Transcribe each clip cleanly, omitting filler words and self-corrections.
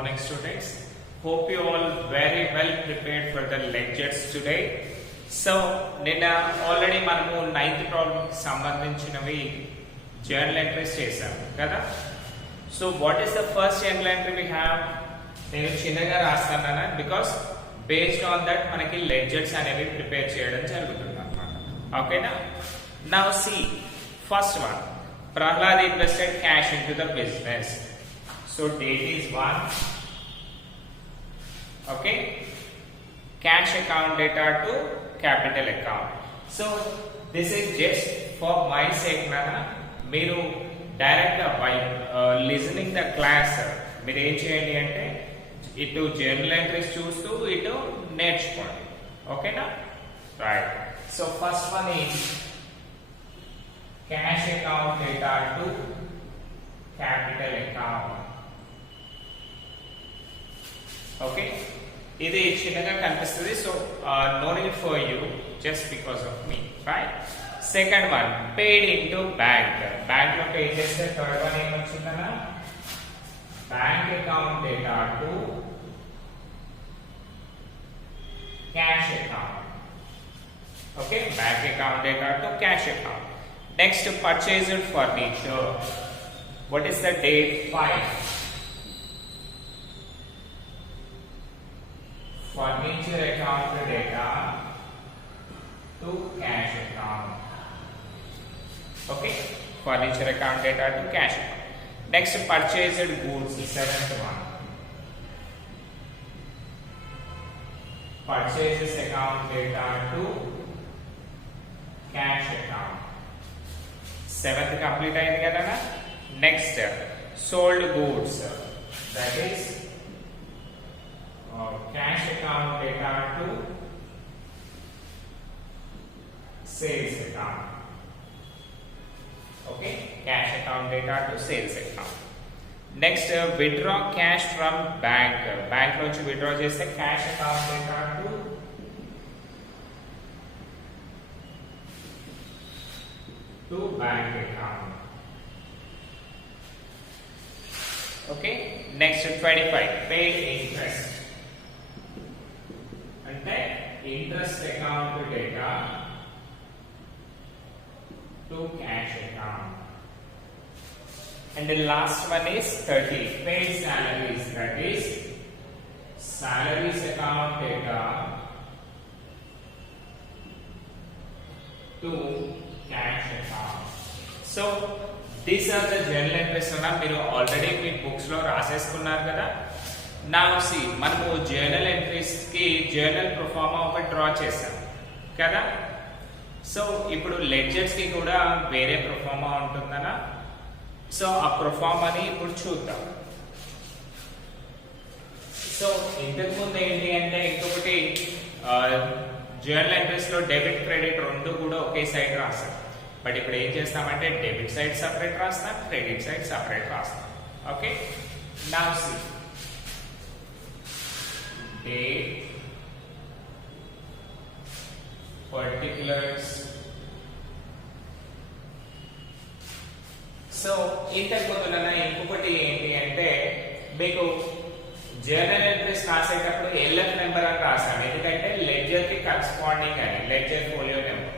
morning, students. Hope you all very well prepared for the lectures today. So, నిన్న already మనము 9th problem కి సంబంధించినవి journal entries చేసాం కదా. So what is the first journal entry we have? నేను చిన్నగా రాస్తాను బికాస్ బేస్డ్ ఆన్ దట్ మనకి లెడ్జర్స్ అనేవి ప్రిపేర్ చేయడం జరుగుతుంది అన్నమాట. ఓకేనా? Now see first one, Prahlad invested cash into the business. So date is 1. Okay. Cash account data to capital account. So this is just for my sake nana. మీరు direct by listening the class మీరు ఏం చేయండి అంటే ఇటు journal entries చూస్తూ ఇటు నేర్చుకోండి. ఓకేనా? Right. So first one is cash account data to capital account. Okay, ఇది చిన్నగా కనిపిస్తుంది. So no need for you just because of me, right? Second one, paid into bank. Bank లో పే చేస్తే third one ఏం వచ్చిందన్నా, bank account data to cash account. Okay, bank account data to cash account. Next, purchased furniture. What is the date? 5. Furniture account data to cash account. Okay, furniture account data to cash account. Next, purchased goods. 7th one. Purchases account data to cash account. 7th complete అయింది కదా. Next sold goods, that is cash account data to sales account. Okay, cash account data to sales account. Next withdraw cash from bank. Bank నుంచి withdraw చేస్తే cash account data to bank account. Okay, next 25, paid interest. అంటే interest account data to cash account. And the last one is 30, paid salaries. That is salaries account data to cash account. So these are the journal entries అన్న. మీరు already మీ books లో రాసేసుకున్నారు కదా. Now see, మనము journal entries కి journal proforma ఒకటి draw చేసాం కదా. So ఇప్పుడు లెడ్జర్స్ కి కూడా వేరే ప్రొఫార్మా ఉంటుందనా. సో ఆ ప్రొఫార్మాని ఇప్పుడు చూద్దాం. సో ఇంతకు ముందు ఏంటి అంటే ఇంకొకటి జర్నల్ ఎంట్రీస్ లో డెబిట్ క్రెడిట్ రెండు కూడా ఒకే సైడ్ రాస్తాం. బట్ ఇప్పుడు ఏం చేస్తామంటే డెబిట్ సైడ్ సపరేట్ రాస్తాం, క్రెడిట్ సైడ్ సపరేట్ రాస్తాం. Okay, now see date, particulars. So ఇంతకు ముందు ఇంకొకటి ఏంటి అంటే మీకు జర్నల్ ఎంట్రీస్ రాసేటప్పుడు ఎల్ఎఫ్ నెంబర్ అని రాసాం, ఎందుకంటే లెడ్జర్ కి కరెస్పాండింగ్ అని, లెడ్జర్ ఫోలియో నెంబర్.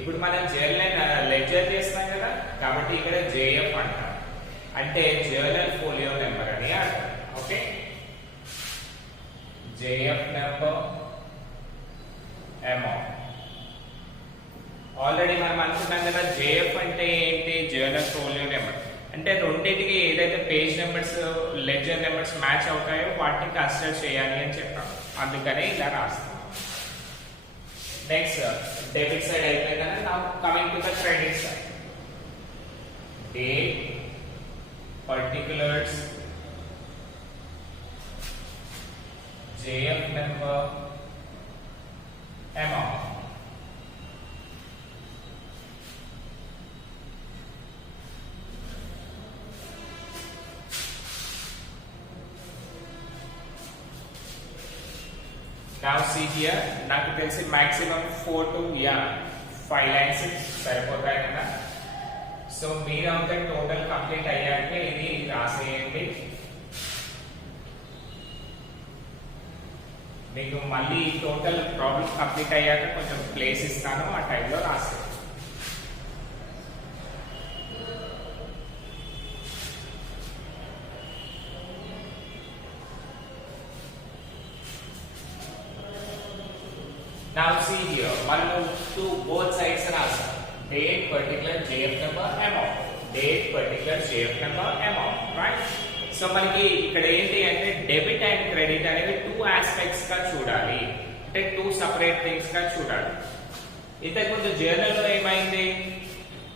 ఇప్పుడు మనం జర్నల్ లెడ్జర్ చేస్తాం కదా, కాబట్టి ఇక్కడ జేఎఫ్ అంటాం, అంటే జర్నల్ ఫోలియో నెంబర్ అని అంటాం. Okay, JF number amount. Already మనం అనుకున్నాం కదా జేఎఫ్ అంటే ఏంటి, జర్నల్ ఫోలియో నెంబర్. అంటే రెండింటికి ఏదైతే page numbers ledger numbers match అవుతాయో వాటిని కన్సిడర్ చేయాలి అని చెప్పాం, అందుకనే ఇలా రాస్తాం. నెక్స్ట్ డెబిట్ సైడ్ అయిపోయింది కదా. Now coming to the credit side, date, particulars, JF number, amount. Now see here, నాకు తెలిసి maximum 4 to 5 lines సరిపోతాయి కదా. సో మీరు అంతా టోటల్ కంప్లీట్ అయ్యాక ఇది రాసేయండి. మీకు మళ్ళీ టోటల్ ప్రాబ్లం కంప్లీట్ అయ్యాక కొంచెం ప్లేస్ ఇస్తాను, ఆ టైంలో రాస్తాను. Now see here, మనము both sides రాస్తాం. Date, particular JF number, amount. Date, particular JF number, amount. Right? So మనకి ఇక్కడ ఏంటి అంటే డెబిట్ అండ్ క్రెడిట్ అనేవి 2 ఆస్పెక్ట్స్ గా చూడాలి, అంటే 2 సెపరేట్ థింగ్స్ గా చూడాలి. ఇంతకుముందు జర్నల్ లో ఏమైంది,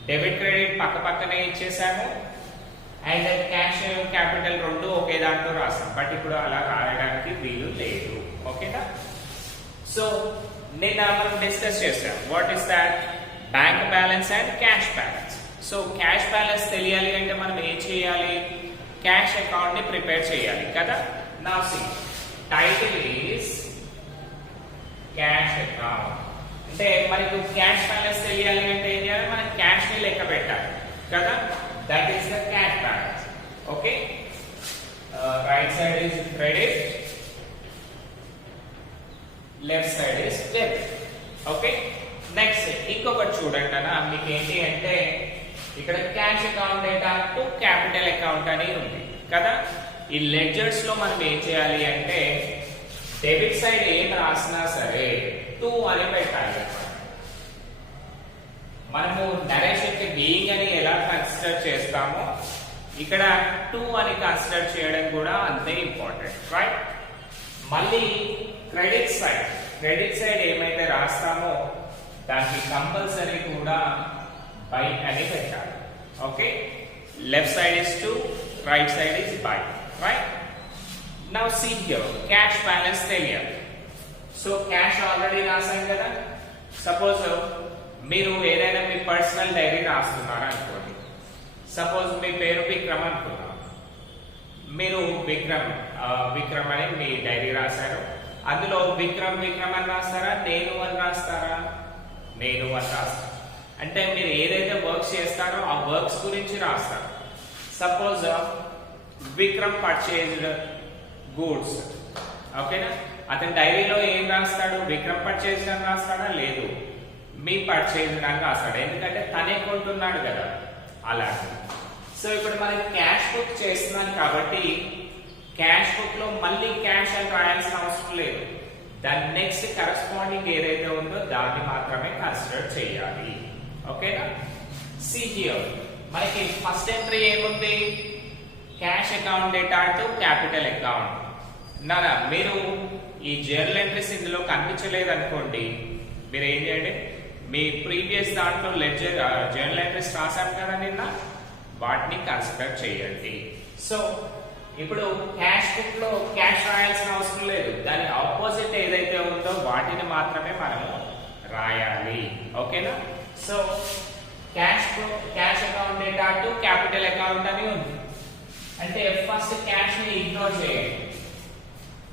డెబిట్ క్రెడిట్ పక్క పక్కనే ఇచ్చేసాము అండ్ క్యాష్ క్యాపిటల్ రెండు ఒకే దాంట్లో రాసాం. బట్ ఇప్పుడు అలా రాయడానికి వీలు లేదు. ఓకేనా? సో నిన్న మనం డిస్కస్ చేసాం what is that, bank balance and cash balance. So cash balance తెలియాలి అంటే మనం ఏం చేయాలి, క్యాష్ అకౌంట్ ని ప్రిపేర్ చేయాలి కదా. Now see, title is cash account. అంటే మనకు క్యాష్ బ్యాలెన్స్ తెలియాలి అంటే ఏం చేయాలి, మనం క్యాష్ ని లెక్క పెట్టాలి కదా. That is the cash balance. Okay, right side is credit, left side is debit. Okay, next ఇంకొకటి చూడండి అన్న, మీకు ఏంటి అంటే ఇక్కడ cash account data to capital account అని ఉంది కదా. ఈ లెడ్జర్స్ లో మనం ఏం చేయాలి అంటే డెబిట్ సైడ్ ఏం రాసినా సరే 2 అని పెట్టాలి. మనము నరేషన్ కి బీయింగ్ అని ఎలా కన్సిడర్ చేస్తామో ఇక్కడ 2 అని కన్సిడర్ చేయడం కూడా అంతే ఇంపార్టెంట్. రైట్? మళ్ళీ క్రెడిట్ సైడ్ ఏమైతే రాస్తామో దానికి కంపల్సరీ కూడా బై అని పెట్టాలి. Okay, left side is 2, right side is by. Right? Now see here, cash balance తెలియాలి. సో క్యాష్ ఆల్రెడీ రాసాం కదా. సపోజ్ మీరు ఏదైనా మీ పర్సనల్ డైరీ రాస్తున్నారు అనుకోండి. సపోజ్ మీ పేరు విక్రమ్ అనుకున్నాం, మీరు విక్రమ్ అని మీ డైరీ రాశారు. అందులో విక్రమ్ అని రాస్తారా, నేను అని రాస్తారా? నేను అని రాస్తారా? అంటే మీరు ఏదైతే వర్క్స్ చేస్తారో ఆ వర్క్స్ గురించి రాస్తారు. Suppose Vikram purchased goods. ఓకేనా? అతని డైరీలో ఏం రాస్తాడు, విక్రమ్ పర్చేజ్డ్ అని రాస్తాడా? లేదు, మీ పర్చేజ్డ్ అని రాస్తాడు, ఎందుకంటే తనే కొంటున్నాడు కదా. అలాగే సో ఇప్పుడు మనకి క్యాష్ బుక్ చేస్తున్నాను కాబట్టి క్యాష్ బుక్ లో మళ్ళీ క్యాష్ అని రాయాల్సిన అవసరం లేదు. దాని నెక్స్ట్ కరెస్పాండింగ్ ఏదైతే ఉందో దాన్ని మాత్రమే కన్సిడర్ చేయాలి. ఓకేనా? సీ హియర్, మనకి ఫస్ట్ ఎంట్రీ ఏముంది, cash account data to capital account. నానా మీరు ఈ జర్నల్ ఎంట్రీస్ ఇందులో కనిపించలేదు అనుకోండి, మీరు ఏం చేయండి, మీ ప్రీవియస్ దాంట్లో లెడ్జర్ జర్నల్ ఎంట్రీస్ రాశాను కదా నిన్న, వాటిని కన్సిడర్ చేయండి. సో ఇప్పుడు క్యాష్ బుక్ లో క్యాష్ రాయాల్సిన అవసరం లేదు, దాని ఆపోజిట్ ఏదైతే ఉందో వాటిని మాత్రమే మనము రాయాలి. ఓకేనా? So cash account data to capital account అని ఉంది అంటే ఫస్ట్ క్యాష్ ని ఇగ్నోర్ చేయండి.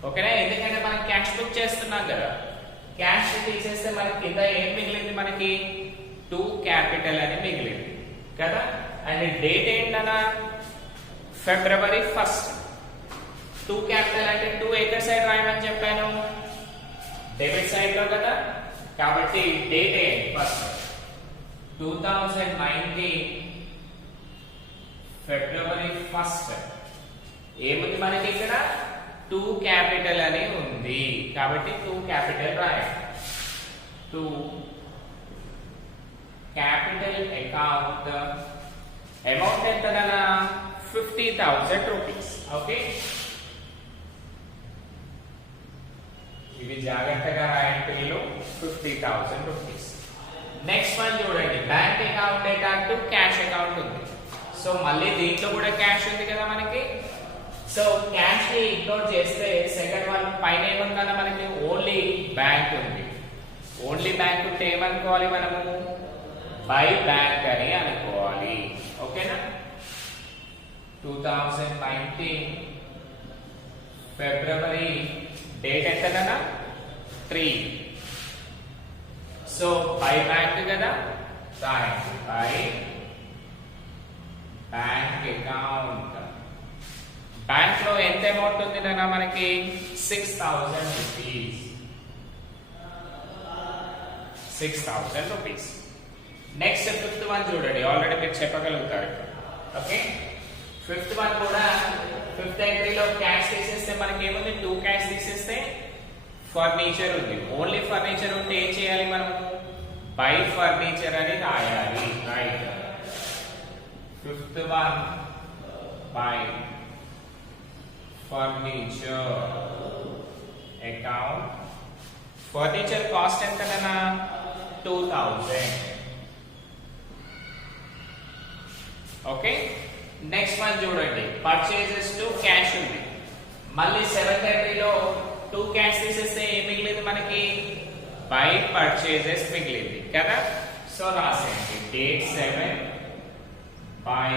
ఓకేనా? ఎందుకంటే మనం క్యాష్ బుక్ చేస్తున్నాం కదా. క్యాష్ తీసేస్తే మనకి కింద ఏం మిగిలింది, మనకి 2 క్యాపిటల్ అని మిగిలింది కదా. అండ్ డేట్ ఏంటన్నా, ఫిబ్రవరి 1. 2 క్యాపిటల్ అంటే 2 ఎక్కడ సైడ్ రాయమని చెప్పాను, డెబిట్ సైడ్ లో కదా. కాబట్టి డేట్ ఏంటి, 1 2019 ఫిబ్రవరి 1. ఏముంది మనకి ఇక్కడ, 2 క్యాపిటల్ అని ఉంది కాబట్టి 2 క్యాపిటల్ రాయాలి. 2 క్యాపిటల్ అకౌంట్, అమౌంట్ ఎంతనా, 50,000 రూపీస్. ఓకే, ఇవి జాగ్రత్తగా రాయండి పిల్లలు, 50,000 రూపీస్. నెక్స్ట్ వన్ చూడండి, bank account data to cash account ఉంది. సో మళ్ళీ దీంట్లో కూడా క్యాష్ ఉంది కదా మనకి. సో క్యాష్ ని ఇగ్నోర్ చేస్తే సెకండ్ వన్ పైన ఏముందన్న మనకి, ఓన్లీ బ్యాంక్ ఉంది. ఓన్లీ బ్యాంక్ ఉంటే ఏమనుకోవాలి మనము, బై బ్యాంక్ అని అనుకోవాలి. ఓకేనా? 2019 ఫిబ్రవరి, డేట్ ఎంతనా, 3. సో బై బ్యాంక్ కదా, రాయండి బై బ్యాంక్ అకౌంట్. బ్యాంక్ లో ఎంత అమౌంట్ ఉంది నాన్న మనకి 6000 rupees. 6000 rupees. Next fifth one చూడండి, ఆల్రెడీ మీరు చెప్పగలుగుతారు. ఓకే, ఫిఫ్త్ వన్ కూడా ఫిఫ్త్ ఎంట్రీలో క్యాష్ తీసేస్తే మనకి ఏముంది, 2 క్యాష్ తీసేస్తే ఫర్నిచర్ ఉంది. ఓన్లీ ఫర్నిచర్ ఉంటే ఏం చేయాలి మనము, బై ఫర్నిచర్ అని రాయాలి. Right, fifth one by furniture account. Furniture cost ఎంతనా, 2000. ఓకే, నెక్స్ట్ వన్ చూడండి, పర్చేజెస్ టు క్యాష్ ఉంది. మళ్ళీ సెవెంత్ ఎంట్రీలో 2 క్యాష్ తీసేస్తే ఏం మిగిలింది మనకి, బై పర్చేజెస్ మిగిలింది కదా. సో రాసేయండి, date 7 by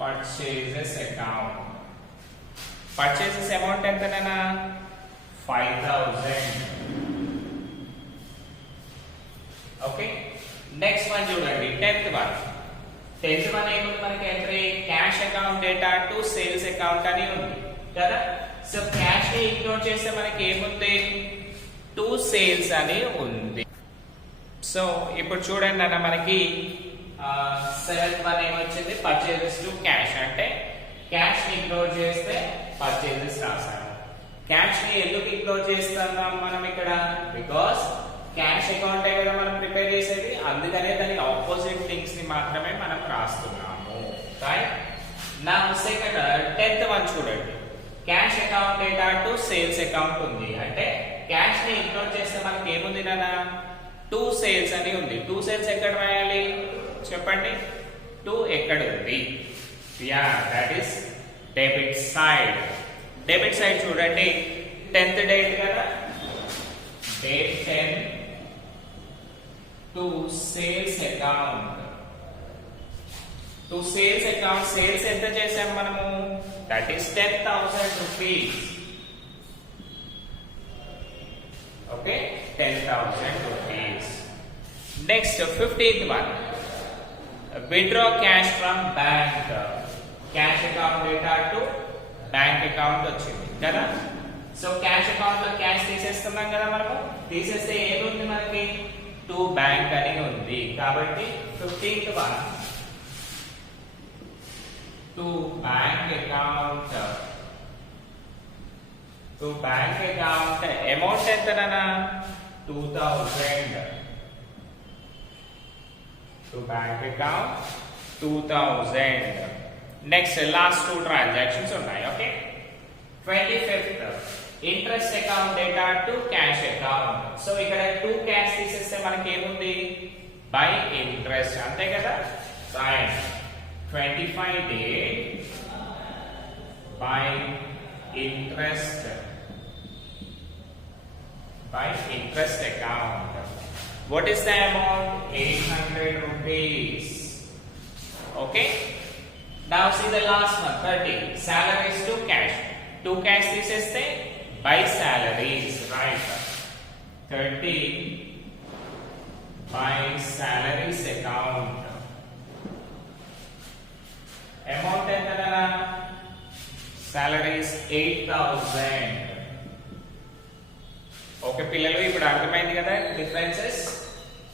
purchases account. Purchases amount ఎంతనా, 5000. ఓకే, నెక్స్ట్ వన్ చూడండి, 10th వన్. 10th వన్ ఏముంది మనకి entry, cash account data to sales account అని ఉంది కదా. సో క్యాష్ ని ఇగ్నోర్ చేస్తే మనకి ఏముంది, 2 సేల్స్ అని ఉంది. సో ఇప్పుడు చూడండి అన్న, మనకి 7th వన్ ఏమొచ్చింది, పర్చేజెస్ టు క్యాష్. అంటే క్యాష్ ని ఇగ్నోర్ చేస్తే పర్చేజెస్ రాసాము. క్యాష్ ని ఎందుకు ఇగ్నోర్ చేస్తున్నాం మనం ఇక్కడ, బికాస్ క్యాష్ అకౌంట్ కదా మనం ప్రిపేర్ చేసేది, అందుకనే దాని ఆపోజిట్ థింగ్స్ ని మాత్రమే మనం రాస్తున్నాము. రైట్, నా సెకండ్ 10th వన్ చూడండి, cash account data to sales account ఉంది. అంటే క్యాష్ ని ఇగ్నోర్ చేస్తే మనకి ఏముంది నాన్న, 2 సేల్స్ అని ఉంది. 2 సేల్స్ ఎక్కడ రాయాలి చెప్పండి, 2 ఎక్కడ ఉంది, yeah that is debit side. Debit side చూడండి, 10th డేట్ కదా, date 10 to sales account. To sales account, sales ఎంత చేసాం మనము, that is 10,000 rupees. Okay, 10,000 rupees. Next 15th one, withdraw cash from bank. Cash account data to bank account వచ్చింది కదా. So cash account లో cash తీసేస్తున్నాం కదా మనము, తీసేస్తే ఏముంది మనకి, 2 బ్యాంక్ అని ఉంది. కాబట్టి 15th one, 2 bank account. 2 bank account amount ఎంతనా, 2000. 2 bank account 2000. Next last 2 transactions ఉన్నాయి. Okay, 25th interest account data to cash account. So ఇక్కడ 2 క్యాష్ తీసేస్తే మనకి ఏముంది, బై ఇంట్రెస్ట్, అంతే కదా. Right, 25 date by interest, by interest account. What is the amount, 800 rupees. Okay, now see the last one, 30 salaries to cash. 2 cash తీసేస్తే by salaries, right. 30 by salaries account. Amount ఎంతనా, salaries 8000. Okay పిల్లలు, ఇప్పుడు అర్థమైంది కదా differences.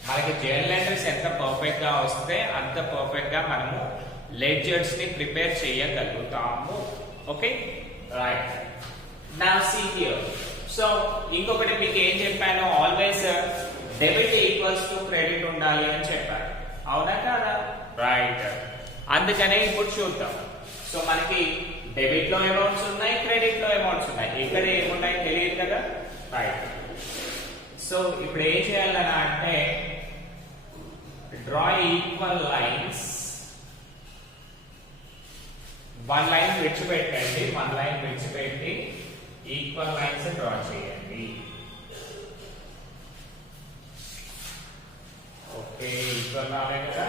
మనకి journal entries ఎంత perfect గా వస్తే అంత పర్ఫెక్ట్ గా మనము లెడ్జర్స్ ని ప్రిపేర్ చేయగలుగుతాము. Okay, right. Now see here. So ఇంకొకటి మీకు ఏం చెప్పాను, always debit equals to credit ఉండాలి అని చెప్పాను, అవునా కాదా. రైట్, అందుకనే ఇప్పుడు చూద్దాం. సో మనకి డెబిట్ లో అమౌంట్స్ ఉన్నాయి, క్రెడిట్ లో అమౌంట్స్ ఉన్నాయి. ఇక్కడ ఏమున్నాయి తెలియదు కదా. రైట్, సో ఇప్పుడు ఏం చేయాలన్నా అంటే, డ్రా ఈక్వల్ లైన్స్. 1 లైన్ విడిచిపెట్టండి, 1 లైన్ విడిచిపెట్టి ఈక్వల్ లైన్స్ డ్రా చేయండి. ఓకే, ఈక్వల్ రాలే కదా.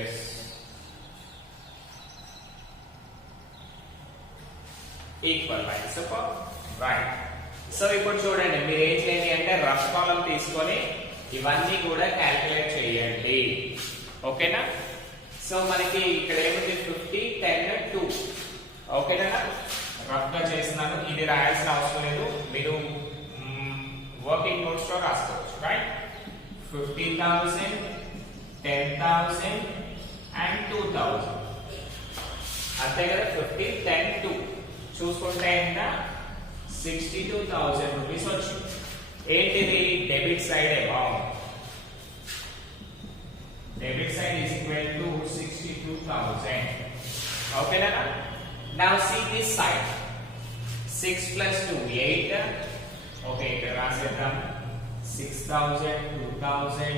Yes, equal lines. Right, so ఇప్పుడు చూడండి, మీరు ఏం చేయండి అంటే రఫ్ కాలం తీసుకొని ఇవన్నీ కూడా క్యాల్కులేట్ చేయండి. ఓకేనా. సో మనకి ఇక్కడ ఏముంది 50 10 2 ఓకేనా రఫ్ గా చేస్తున్నాను ఇది రాయాల్సిన అవసరం లేదు మీరు వర్కింగ్ నోట్స్ లో రాసుకోవచ్చు రైట్ 50,000 10,000 and 2,000 అంతే కదా 50 10 2 చూసుకుంటే ఎంత 62,000 రూపీస్ వచ్చింది ఏంటిది debit side amount debit side is equal to 62,000 ఓకేనా now see this side 6 plus 2 8 okay ఇక్కడ రాసేద్దాం 6,000 2,000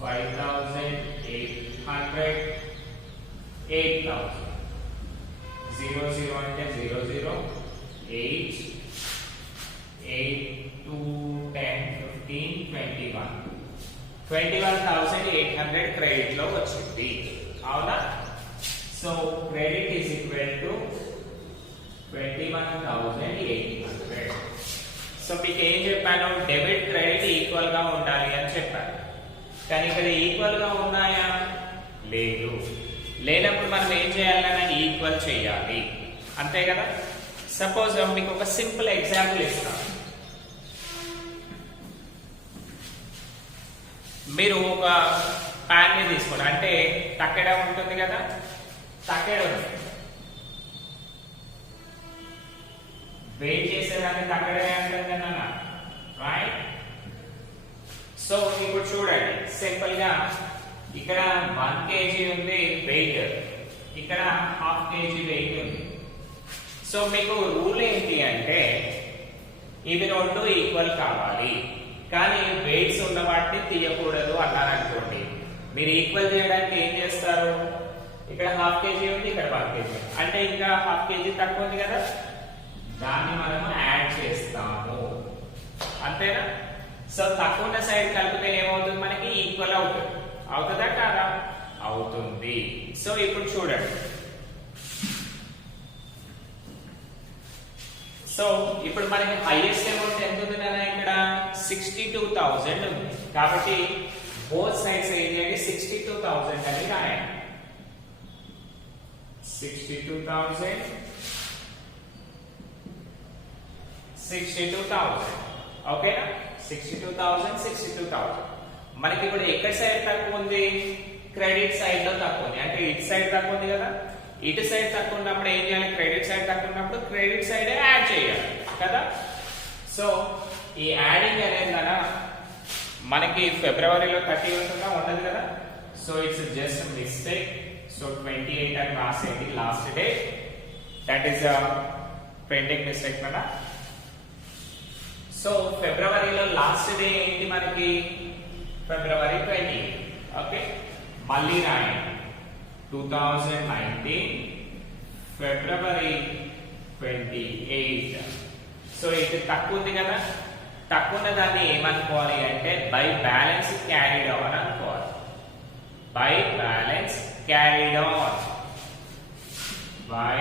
5,800 8,000 0 0 అంటే 0 0 8 8 2 10 15 21 21,800 క్రెడిట్ లో వచ్చింది అవునా so credit is equal to 21,800 so మీకు ఏం చెప్పాను డెబిట్ క్రెడిట్ ఈక్వల్ గా ఉండాలి అని చెప్పాను కానీ ఇక్కడ ఈక్వల్ గా ఉన్నాయా లేదు లేనప్పుడు మనం ఏం చేయాలన్నా ఈక్వల్ చేయాలి అంతే కదా సపోజ్ మీకు ఒక సింపుల్ ఎగ్జాంపుల్ ఇస్తాను మీరు ఒక ప్యాన్ ని తీసుకోండి అంటే తక్కెడ ఉంటుంది కదా తక్కెడ వెయిట్ చేసేదాన్ని తక్కెడే అంటుంది కదా రైట్ సో ఇప్పుడు చూడండి సింపుల్ గా ఇక్కడ 1 kg ఉంది వెయిట్ ఇక్కడ హాఫ్ కేజీ వెయిట్ ఉంది సో మీకు రూల్ ఏంటి అంటే ఇవి రెండు ఈక్వల్ కావాలి కానీ వెయిట్స్ ఉన్న వాటిని తీయకూడదు అన్నారు అనుకోండి మీరు ఈక్వల్ చేయడానికి ఏం చేస్తారు ఇక్కడ హాఫ్ కేజీ ఉంది ఇక్కడ 1 kg అంటే ఇంకా హాఫ్ కేజీ తక్కువ ఉంది కదా దాన్ని మనము యాడ్ చేస్తాము అంతేనా సో తక్కువ ఉన్న సైడ్ కలిపితే ఏమవుతుంది మనకి ఈక్వల్ అవుతుంది అవుతుందా కాదా అవుతుంది సో ఇప్పుడు చూడండి సో ఇప్పుడు మనకి హైయెస్ట్ అమౌంట్ ఎంత ఉంది కదా ఇక్కడ 62,000 ఉంది కాబట్టి బోత్ సైడ్స్ ఏం చేయండి 62,000 అని రాయండి 62,000 ఓకేనా 62,000 మనకి ఇప్పుడు ఎక్కడ సైడ్ తక్కువ ఉంది క్రెడిట్ సైడ్ లో తక్కువ ఉంది అంటే ఇటు సైడ్ తక్కువ ఉంది కదా ఇటు సైడ్ తక్కువ ఉన్నప్పుడు ఏం చేయాలి క్రెడిట్ సైడ్ తక్కువ ఉన్నప్పుడు క్రెడిట్ సైడ్ యాడ్ చేయాలి కదా సో ఈ యాడింగ్ అనేది కదా మనకి ఫిబ్రవరిలో 30 ఉంటుందా ఉండదు కదా so it's just mistake so 28 అని రాసేది last day that is printing mistake కదా సో ఫిబ్రవరిలో లాస్ట్ డే ఏంటి మనకి ఫిబ్రవరి 20 ఓకే మళ్ళీ రాయండి 2019 ఫిబ్రవరి 28 సో ఇది తక్కువ ఉంది కదా తక్కువ ఉన్న దాన్ని ఏమనుకోవాలి అంటే బై బ్యాలెన్స్ క్యారీడ్ ఆన్ అనుకోవాలి by balance carried on by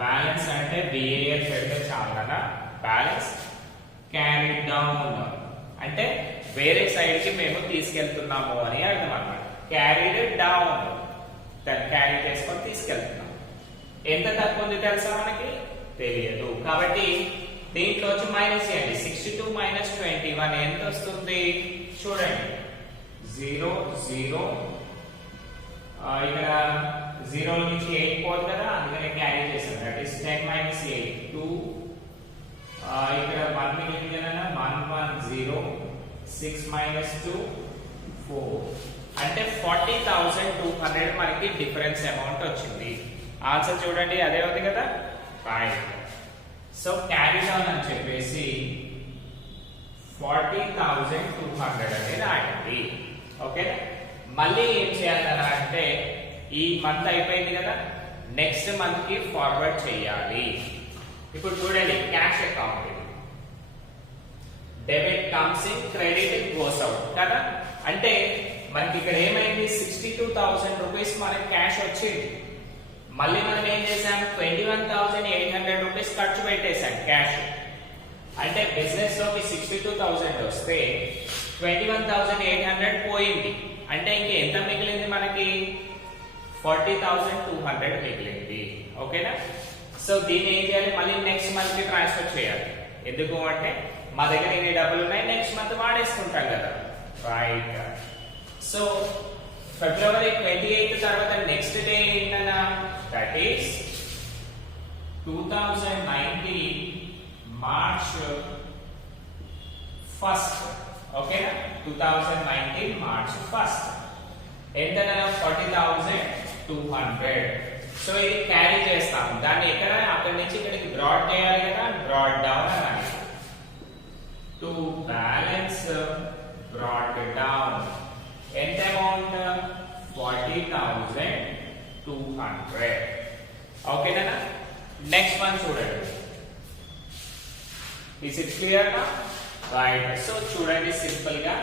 balance అంటే బిఏఎల్ పెడితే చాలు కదా బ్యాలెన్స్ క్యారీడ్ డౌన్ అంటే వేరే సైడ్ కి మేము తీసుకెళ్తున్నాము అని అర్థం అన్నమాట క్యారీడ్ డౌన్ దాన్ని క్యారీ చేసుకొని తీసుకెళ్తున్నాం ఎంత తక్కువ ఉంది తెలుసా మనకి తెలియదు కాబట్టి దీంట్లో వచ్చి మైనస్ చేయండి 62 మైనస్ 21 ఎంత వస్తుంది చూడండి 0 0 ఇక్కడ 0 నుంచి 8 పోదు కదా అందుకనే క్యారీ చేసాం దట్ ఈస్ 10 మైనస్ 8 2 ఇక్కడ 1 మిగిలింది కదా 1 1 0 6 మైనస్ 2 4 అంటే 40,200 మనకి డిఫరెన్స్ అమౌంట్ వచ్చింది ఆన్సర్ చూడండి అదే ఉంది కదా రైట్ సో క్యారీ డౌన్ అని చెప్పేసి 40,200 అని రాయండి ఓకే మళ్ళీ ఏం చేయాలన్నా అంటే ఈ మంత్ అయిపోయింది కదా నెక్స్ట్ మంత్ కి ఫార్వర్డ్ చేయాలి ఇప్పుడు చూడండి cash account debit comes in credit goes out కదా అంటే మనకి ఇక్కడ ఏమైంది 62,000 రూపీస్ మనకి క్యాష్ వచ్చింది మళ్ళీ మనం ఏం చేసాం 21,800 రూపీస్ ఖర్చు పెట్టేశాం క్యాష్ అంటే బిజినెస్ లోకి 62,000 వస్తే 21,800 పోయింది అంటే ఇంక ఎంత మిగిలింది మనకి 40,200 మిగిలింది. ఓకేనా? సో దీన్ని ఏం చేయాలి, మళ్ళీ నెక్స్ట్ మంత్ కి ట్రాన్స్ఫర్ చేయాలి. ఎందుకు అంటే మా దగ్గర ఎన్ని డబ్బులు ఉన్నాయి నెక్స్ట్ మంత్ వాడేసుకుంటాం కదా. రైట్. సో ఫిబ్రవరి 28 తర్వాత నెక్స్ట్ డే ఏంటన్నా, దట్ ఈస్ 2019 మార్చ్ 1st. ఓకేనా? 2019 మార్చ్ 1st ఎంతనా 40,200. సో ఇది క్యారీ చేస్తాం, దాన్ని ఎక్కడ అక్కడి నుంచి ఇక్కడికి బ్రాడ్ చేయాలి కదా, బ్రాడ్ డౌన్ అనాలి. టు బ్యాలెన్స్ బ్రాడ్ డౌన్ ఎంత అమౌంట్ 40,200. ఓకేనా? నెక్స్ట్ వన్ చూడండి. ఇస్ ఇట్ క్లియర్ నా? రైట్. సో చూడండి, సింపుల్ గా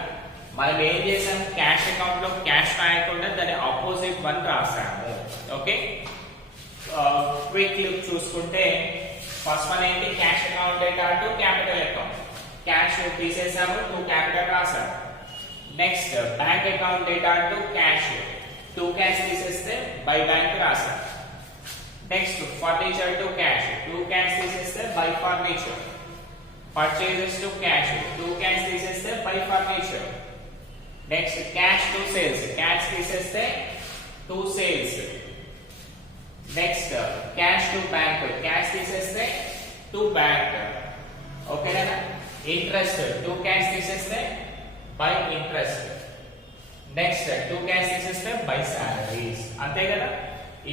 మనం ఏం చేసాం, క్యాష్ అకౌంట్ లో క్యాష్ రాయకుండా దాని ఆపోజిట్ వన్ రాసాము. ఓకే, క్విక్ లుక్ చూసుకుంటే ఫస్ట్ వన్ ఏంటి, cash account data to capital account. Cash తీసేసాము, టు క్యాపిటల్ రాసాము. Next bank account data to cash, to cash తీసేస్తే బై బ్యాంక్ రాసాము. Next furniture to cash, to cash తీసేస్తే by furniture. Purchases to cash, to cash తీసేస్తే by furniture. Next cash to sales, cash తీసేస్తే to sales. Next cash to bank, cash తీసేస్తే to bank. ఓకేనా? Interest, to cash తీసేస్తే by interest. Next to cash తీసేస్తే by salaries. అంతే కదా,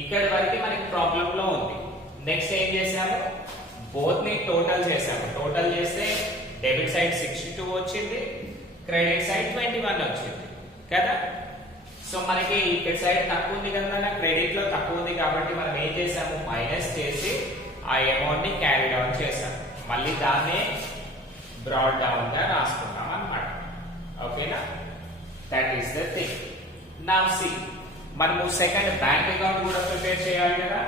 ఇక్కడ వరకు మనకి ప్రాబ్లం లో ఉంది. నెక్స్ట్ ఏం చేసాము, బోత్ ని టోటల్ చేసాము. టోటల్ చేస్తే డెబిట్ సైడ్ 62 వచ్చింది, క్రెడిట్ సైడ్ 21 వచ్చింది కదా. సో మనకి ఇక్కడ సైడ్ తక్కువ ఉంది కదా, క్రెడిట్ లో తక్కువ ఉంది కాబట్టి మనం ఏం చేసాము, మైనస్ చేసి ఆ అమౌంట్ ని క్యారీ డౌన్ చేసాం. మళ్ళీ దాన్నే బ్రాడ్ డౌన్ గా రాసుకున్నాం అన్నమాట. ఓకేనా? That is the thing. Now see, మనము సెకండ్ బ్యాంక్ అకౌంట్ కూడా ప్రిపేర్ చేయాలి కదా.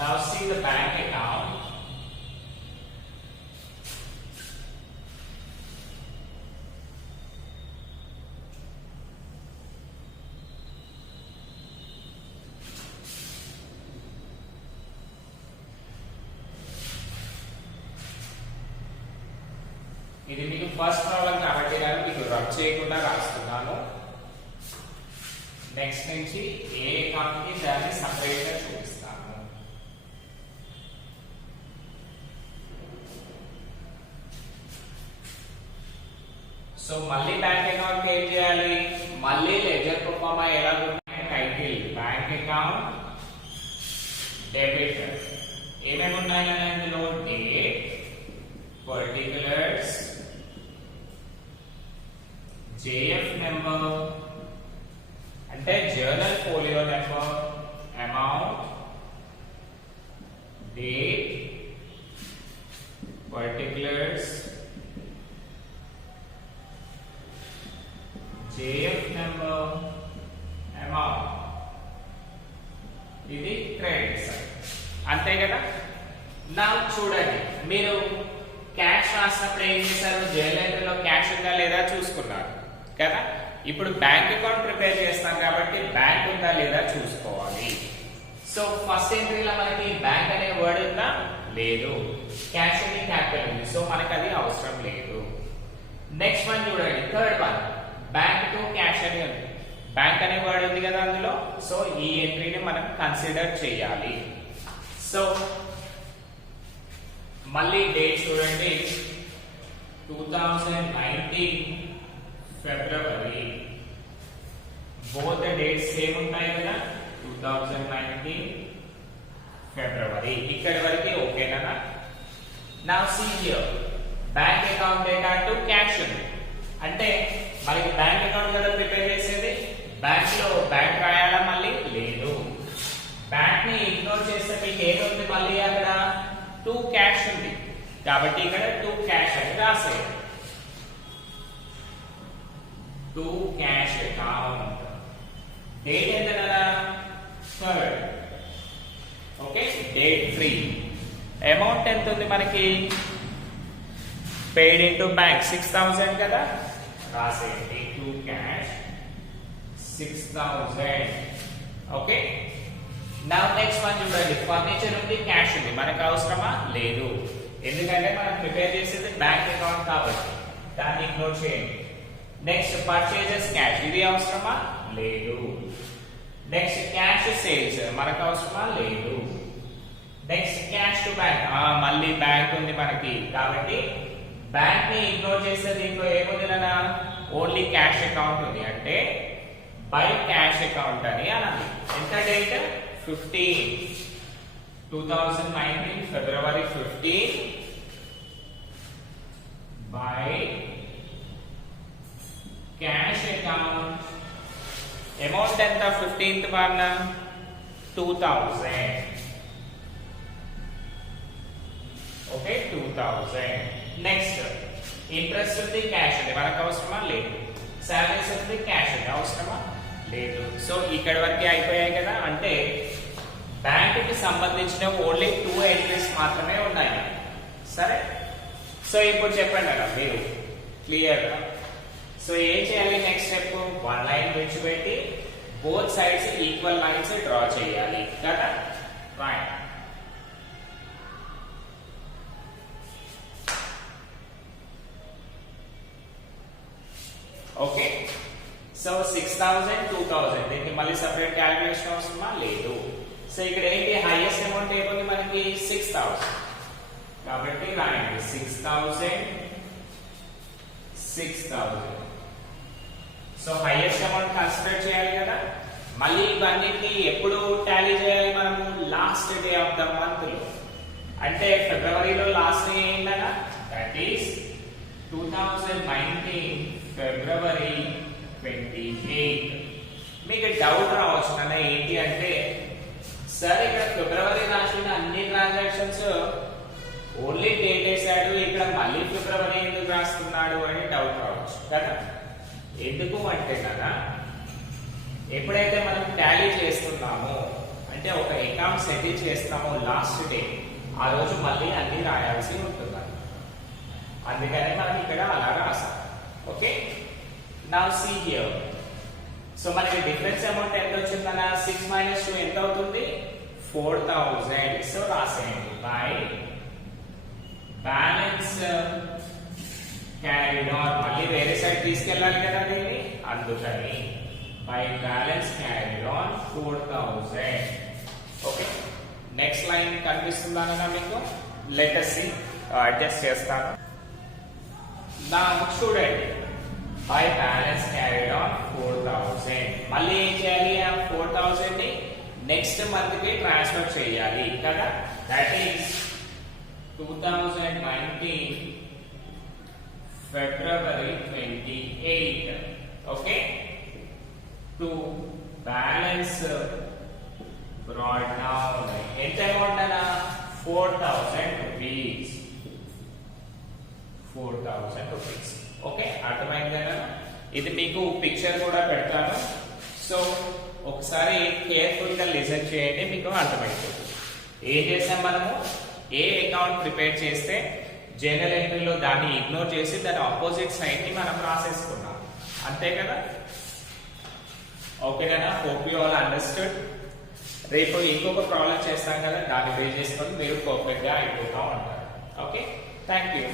Now see the bank account. ఇది మీకు ఫస్ట్ ప్రాబ్లం కాబట్టి నేను మీకు రబ్ చేయకుండా రాస్తున్నాను. నెక్స్ట్ నుంచి ఏ అకౌంట్ కి దాన్ని సపరేట్ గా చూపిస్తాను. సో మళ్ళీ బ్యాంక్ అకౌంట్ ఏం చేయాలి, మళ్ళీ లెడ్జర్ ప్రొఫార్మా ఎలా ఉన్నాయి, టైటిల్ బ్యాంక్ అకౌంట్ డెబిట్. ఏమేమి ఉన్నాయి అందులో, డేట్, పర్టికులర్స్, జేఎఫ్ నెంబర్ అంటే journal folio number, amount, date, particulars, JF number, amount. ఇది క్రెడిట్ సైడ్. అంతే కదా. నా చూడండి, మీరు క్యాష్ రాసినప్పుడు ఏం చేశారు, జర్నల్ ఎంట్రీలో క్యాష్ ఉందా లేదా చూసుకున్నారు కదా. ఇప్పుడు బ్యాంక్ అకౌంట్ ప్రిపేర్ చేస్తాం కాబట్టి బ్యాంక్ ఉందా లేదా చూసుకోవాలి. సో ఫస్ట్ ఎంట్రీలో మనకి బ్యాంక్ అనే వర్డ్ ఉందా, లేదు. క్యాష్ అని క్యాపిటల్ ఉంది, సో మనకి అది అవసరం లేదు. నెక్స్ట్ వన్ చూడండి, third one bank to cash అని ఉంది, బ్యాంక్ అనే వర్డ్ ఉంది కదా అందులో. సో ఈ ఎంట్రీని మనం కన్సిడర్ చేయాలి. సో మళ్ళీ డేట్ చూడండి, 2019 ఫిబ్రవరి. బోత్ డేట్స్ సేమ్ ఉంటాయి కదా, 2019 ఫిబ్రవరి. ఇక్కడ వరకు ఓకేనా. Now see here, bank account data to cash ఉంది. అంటే మనకి బ్యాంక్ అకౌంట్ కదా ప్రిపేర్ చేసేది, బ్యాంక్ లో బ్యాంక్ రాయాలా, మళ్ళీ లేదు. బ్యాంక్ ని ఇగ్నోర్ చేస్తే మీకు ఏముంది, మళ్ళీ అక్కడ టు క్యాష్ ఉంది కాబట్టి ఇక్కడ టు క్యాష్ అని రాసేది. To cash account. డేట్ ఎంత కదా, 3rd okay, date free. Amount ఎంత ఉంది మనకి? పెయిడ్ ఇంటూ బ్యాంక్ 6000 కదా, రాసేయండి. To cash 6000. ఓకే, నా నెక్స్ట్ వన్ చూడండి. ఫర్నిచర్ ఉంది, క్యాష్ ఉంది. మనకు అవసరమా? లేదు. ఎందుకంటే మనం ప్రిపేర్ చేసేది బ్యాంక్ అకౌంట్ కాబట్టి దాన్ని ఇగ్నోర్ చేయండి. నెక్స్ట్ పర్చేజెస్ క్యాష్, ఇది అవసరమా? లేదు. నెక్స్ట్ క్యాష్ సేల్స్, మనకు అవసరమా? లేదు. నెక్స్ట్ క్యాష్ టు బ్యాంక్, మళ్ళీ బ్యాంక్ ఉంది మనకి కాబట్టి బ్యాంక్ ని ఇగ్నోర్ చేస్తే దీంట్లో ఏముంది? ఓన్లీ క్యాష్ అకౌంట్ ఉంది, అంటే బై క్యాష్ అకౌంట్ అని అనాలి. ఎంత date? 15 2019 February 15 by cash account. Amount ఎంత? 15th one 2000. Okay, 2000. Next interest ఉంది, క్యాష్ ఉంది. మనకు అవసరమా? లేదు. సాలరీస్ ఉంది, క్యాష్ ఉంది. అవసరమా? లేదు. సో ఇక్కడ వరకే అయిపోయాయి కదా. అంటే బ్యాంక్ కి సంబంధించిన ఓన్లీ 2 ఎంట్రీస్ మాత్రమే ఉన్నాయి. సరే, సో ఇప్పుడు చెప్పండి అలా మీరు క్లియర్ గా. సో ఏం చేయాలి? నెక్స్ట్ స్టెప్ 1 లైన్ విడిచిపెట్టి both sides equal lines draw చేయాలి కదా. రైట్. ఓకే, సో 6000 2000 దీనికి మళ్ళీ సెపరేట్ క్యాలిక్యులేషన్ అవసరమా? లేదు. సో ఇక్కడ ఏంటి? హైయెస్ట్ అమౌంట్ ఏముంది మనకి? 6000 కాబట్టి రాయండి 6000 6000. సో హైయెస్ట్ అమౌంట్ కన్సిడర్ చేయాలి కదా. మళ్ళీ ఇవన్నిటిని ఎప్పుడు టాలీ చేయాలి మనము? Last day of the month లో. అంటే ఫిబ్రవరిలో లాస్ట్ డే ఏంటన్నా? దట్ ఈస్ 2019 ఫిబ్రవరి 28. మీకు డౌట్ రావచ్చు అన్న ఏంటి అంటే, సార్ ఇక్కడ ఫిబ్రవరి రాసిన అన్ని ట్రాన్సాక్షన్స్ ఓన్లీ డేట్ వేసాడు, ఇక్కడ మళ్ళీ ఫిబ్రవరి ఎందుకు రాస్తున్నాడు అని డౌట్ రావచ్చు కదా. ఎందుకు అంటే కదా, ఎప్పుడైతే మనం టాలీ చేస్తున్నామో అంటే ఒక అకౌంట్ సెటిల్ చేస్తామో లాస్ట్ డే, ఆ రోజు మళ్ళీ అన్ని రాయాల్సి ఉంటుంది. అందుకనే మనం ఇక్కడ అలా రాసాం. Okay, now see here. So మనకి డిఫరెన్స్ అమౌంట్ ఎంత వచ్చిందన్న? 6 - 2 ఎంత అవుతుంది? 4000. సో రాసేయండి బై బ్యాలెన్స్ క్యారీడ్ ఆన్. మళ్ళీ వేరే సైడ్ తీసుకెళ్ళాలి కదా దీన్ని, అందుకని by balance carried on 4000. Okay, next line కనిపిస్తుందా మీకు? Let us see. అడ్జస్ట్ చేస్తాను. నా చూడండి, బై బ్యాలెన్స్ క్యారీడ్ ఆన్ 4000. మళ్ళీ ఏం చేయాలి? ఆ 4000 ని నెక్స్ట్ మంత్ కి ట్రాన్స్ఫర్ చేయాలి కదా. That is 2019 February 28. Okay, to balance broad down. ఎంత అమౌంట్ అన్నా? 4000 రూపీస్. 4000 రూపీస్. ఓకే, అర్థమైందేనా? ఇది మీకు పిక్చర్ కూడా పెడతాను. సో ఒకసారి కేర్ఫుల్ గా లిసన్ చేయండి, మీకు అర్థమైపోతుంది. ఏం చేసాం మనము? ఏ అకౌంట్ ప్రిపేర్ చేస్తే జనరల్ ఎంట్రీలో దాన్ని ఇగ్నోర్ చేసి దాని ఆపోజిట్ సైడ్ ని మనం రాసేసుకున్నాం, అంతే కదా. ఓకేనా? Hope you all understood. రేపు ఇంకొక ప్రాబ్లం చేస్తాం కదా, దాన్ని బేస్ చేసుకొని మీరు పర్ఫెక్ట్ గా అయిపోతా ఉంటారు. Okay, thank you.